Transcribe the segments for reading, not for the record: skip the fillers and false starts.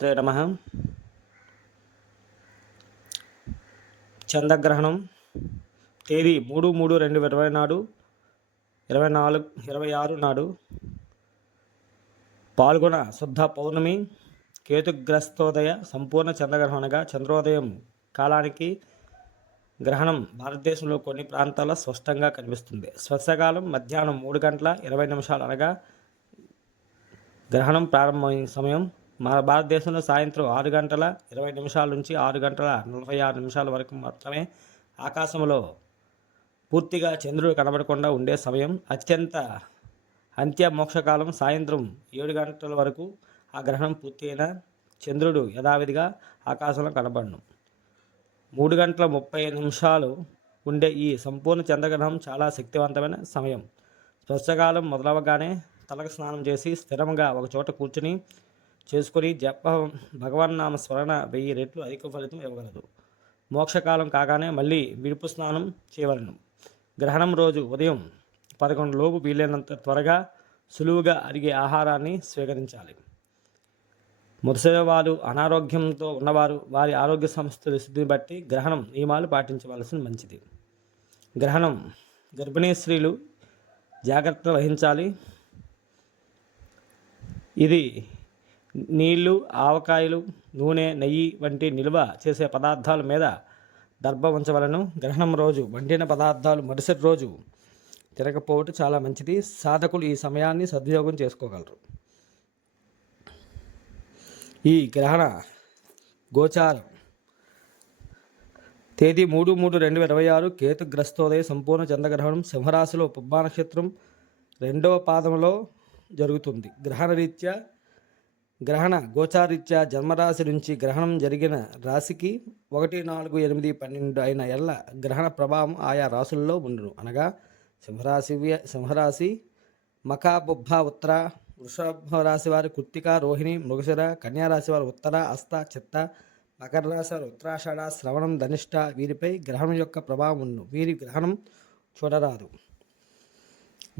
శ్రీ నమః. చంద్రగ్రహణం తేదీ 3/3/2020 నాడు 26 నాడు పాల్గొన శుద్ధ పౌర్ణమి కేతుగ్రస్తోదయ సంపూర్ణ చంద్రగ్రహణం అనగా చంద్రోదయం కాలానికి గ్రహణం భారతదేశంలో కొన్ని ప్రాంతాల్లో స్పష్టంగా కనిపిస్తుంది. స్వస్థకాలం మధ్యాహ్నం 3:20 అనగా గ్రహణం ప్రారంభమైన సమయం. మన భారతదేశంలో సాయంత్రం 6:20 నుంచి 6:46 వరకు మాత్రమే ఆకాశంలో పూర్తిగా చంద్రుడు కనబడకుండా ఉండే సమయం. అంత్య మోక్షకాలం సాయంత్రం 7 గంటల వరకు ఆ గ్రహణం పూర్తయిన చంద్రుడు యథావిధిగా ఆకాశంలో కనబడను. 3:30 ఉండే ఈ సంపూర్ణ చంద్రగ్రహణం చాలా శక్తివంతమైన సమయం. స్పర్శకాలం మొదలవగానే తలకు స్నానం చేసి స్థిరంగా ఒక చోట కూర్చుని చేసుకొని భగవన్నామ స్మరణ 1000 రెట్లు అధిక ఫలితం ఇవ్వగలదు. మోక్షకాలం కాగానే మళ్ళీ విడుపు స్నానం చేయవలను. గ్రహణం రోజు ఉదయం 11 లోపు వీలైనంత త్వరగా సులువుగా అరిగే ఆహారాన్ని స్వీకరించాలి. ముసలి వారు, అనారోగ్యంతో ఉన్నవారు వారి ఆరోగ్య సంస్థల స్థితిని బట్టి గ్రహణం నియమాలు పాటించవలసిన మంచిది. గ్రహణం గర్భిణీ స్త్రీలు జాగ్రత్త వహించాలి. ఇది నీళ్లు, ఆవకాయలు, నూనె, నెయ్యి వంటి నిల్వ చేసే పదార్థాల మీద దర్భ ఉంచవలను. గ్రహణం రోజు వండిన పదార్థాలు మరుసటి రోజు తిరగపోవటం చాలా మంచిది. సాధకులు ఈ సమయాన్ని సద్వినియోగం చేసుకోగలరు. ఈ గ్రహణ గోచారం తేదీ 3/3/2026 కేతుగ్రస్తోదయ సంపూర్ణ చంద్రగ్రహణం సింహరాశిలో పుబ్బా నక్షత్రం 2వ పాదంలో జరుగుతుంది. గ్రహణ గోచారీత్యా జన్మరాశి నుంచి గ్రహణం జరిగిన రాశికి 1, 4, 8, 12 అయిన ఎల్ల గ్రహణ ప్రభావం ఆయా రాశుల్లో ఉండును. అనగా సింహరాశి మఖ, బుబ్బ, ఉత్తర, వృషభ రాశి వారి కృత్తిక, రోహిణి, మృగశిర, కన్యారాశి వారు ఉత్తర, హస్త, చిత్త, మకర రాశి వారు ఉత్తరాషాఢ, శ్రవణం, ధనిష్ట వీరిపై గ్రహణం యొక్క ప్రభావం ఉండును. వీరి గ్రహణం చూడరాదు.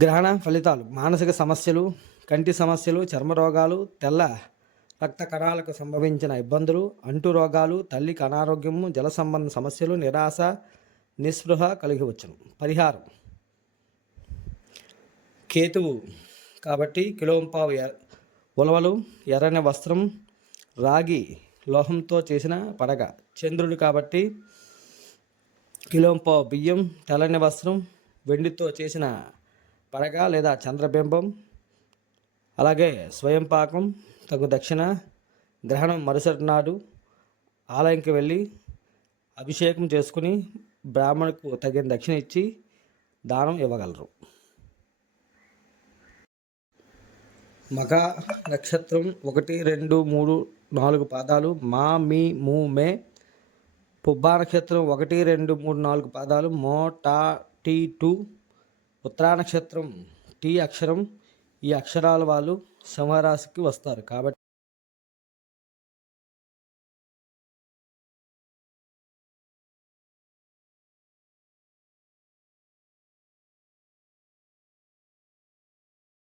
గ్రహణ ఫలితాలు: మానసిక సమస్యలు, కంటి సమస్యలు, చర్మ రోగాలు, తెల్ల రక్త కణాలకు సంభవించిన ఇబ్బందులు, అంటు రోగాలు, తల్లికి అనారోగ్యము, జల సంబంధ సమస్యలు, నిరాశ, నిస్పృహ కలిగివచ్చును. పరిహారం: కేతువు కాబట్టి కిలోంపావు ఉలవలు, ఎర్రని వస్త్రం, రాగి లోహంతో చేసిన పడగ. చంద్రుడు కాబట్టి కిలోంపావు బియ్యం, తెల్లని వస్త్రం, వెండితో చేసిన పడగ లేదా చంద్రబింబం, అలాగే స్వయం పాకం, తగు దక్షిణ. గ్రహణం మరుసటి నాడు ఆలయంకి వెళ్ళి అభిషేకం చేసుకుని బ్రాహ్మణుకు తగిన దక్షిణ ఇచ్చి దానం ఇవ్వగలరు. మఖ నక్షత్రం 1, 2, 3, 4 పాదాలు మా, మీ, ము, మే. పుబ్బా నక్షత్రం 1, 2, 3, 4 పాదాలు మో, టా, టీ, టు. ఉత్తరా నక్షత్రం టీ అక్షరం. ఈ అక్షరాల వాళ్ళు సింహరాశికి వస్తారు కాబట్టి